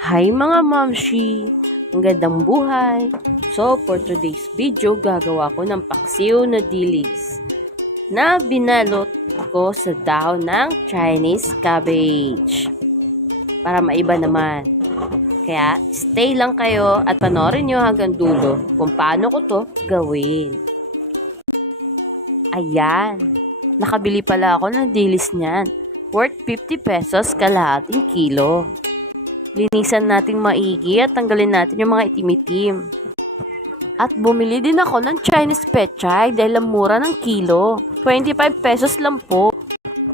Hi mga mamshi! Ang gandang buhay! So, for today's video, gagawa ko ng paksiw na dilis na binalot ko sa dahon ng Chinese cabbage. Para maiba naman. Kaya, stay lang kayo at panoorin nyo hanggang dulo kung paano ko to gawin. Ayan! Nakabili pala ako ng dilis niyan. Worth 50 pesos kalahating kilo. Linisan natin maigi at tanggalin natin yung mga itim-itim. At bumili din ako ng Chinese pechay dahil ang mura ng kilo. 25 pesos lang po.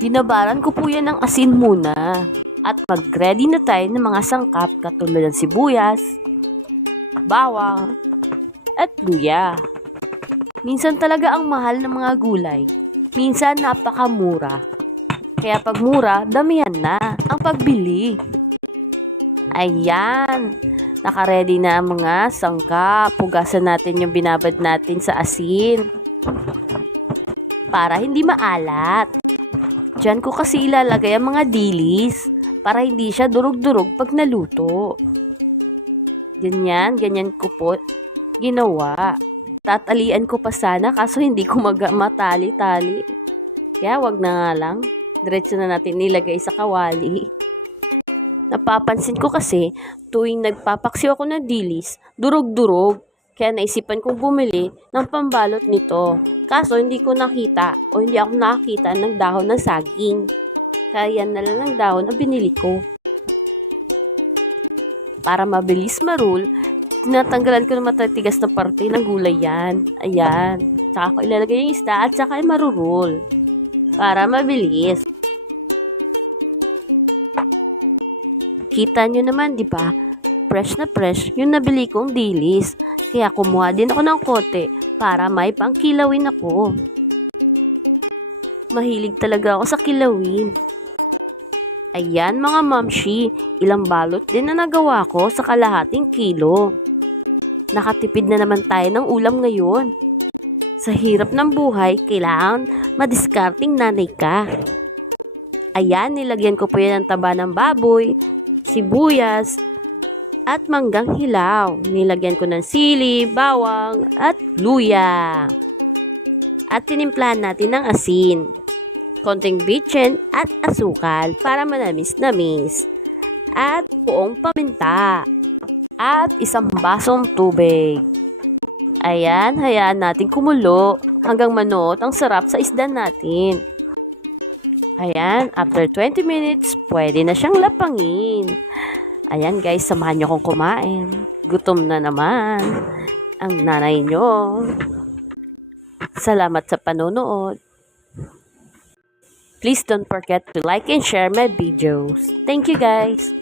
Dinabaran ko po yan ng asin muna. At mag-ready na tayo ng mga sangkap katulad ng sibuyas, bawang, at luya. Minsan talaga ang mahal ng mga gulay. Minsan napakamura. Kaya pag mura, damihan na ang pagbili. Ayan, naka-ready na ang mga sangkap. Pugasan natin yung binabad natin sa asin para hindi maalat. Diyan ko kasi ilalagay ang mga dilis para hindi siya durog-durog pag naluto. Ganyan ko po ginawa. Tatalian ko pa sana kaso hindi ko matali-tali. Kaya wag na nga lang. Diretso na natin nilagay sa kawali. Napapansin ko kasi, tuwing nagpapaksiw ako ng dilis, durog-durog. Kaya naisipan kong bumili ng pambalot nito. Kaso hindi ko nakita o hindi ako nakakita ng dahon ng saging. Kaya yan na lang ang dahon ang binili ko. Para mabilis marul, tinatanggalan ko ng matatigas na parte ng gulay yan. Ayan. Tsaka ko ilalagay yung isda at tsaka ay marurul. Para mabilis. Kita nyo naman, di ba? Fresh na fresh yung nabili kong dilis. Kaya kumuha din ako ng konti para may pangkilawin ako. Mahilig talaga ako sa kilawin. Ayan mga mamshi, ilang balot din na nagawa ko sa kalahating kilo. Nakatipid na naman tayo ng ulam ngayon. Sa hirap ng buhay, kailangan madiskarting nanay ka. Ayan, nilagyan ko po yan ng taba ng baboy, sibuyas, at manggang hilaw. Nilagyan ko ng sili, bawang, at luya. At tinimplahan natin ng asin, konting bitchin at asukal para manamis-namis. At buong paminta. At isang basong tubig. Ayan, hayaan natin kumulo hanggang manuot ang sarap sa isda natin. Ayan, after 20 minutes, pwede na siyang lapangin. Ayan guys, samahan niyo akong kumain. Gutom na naman ang nanay niyo. Salamat sa panonood. Please don't forget to like and share my videos. Thank you guys.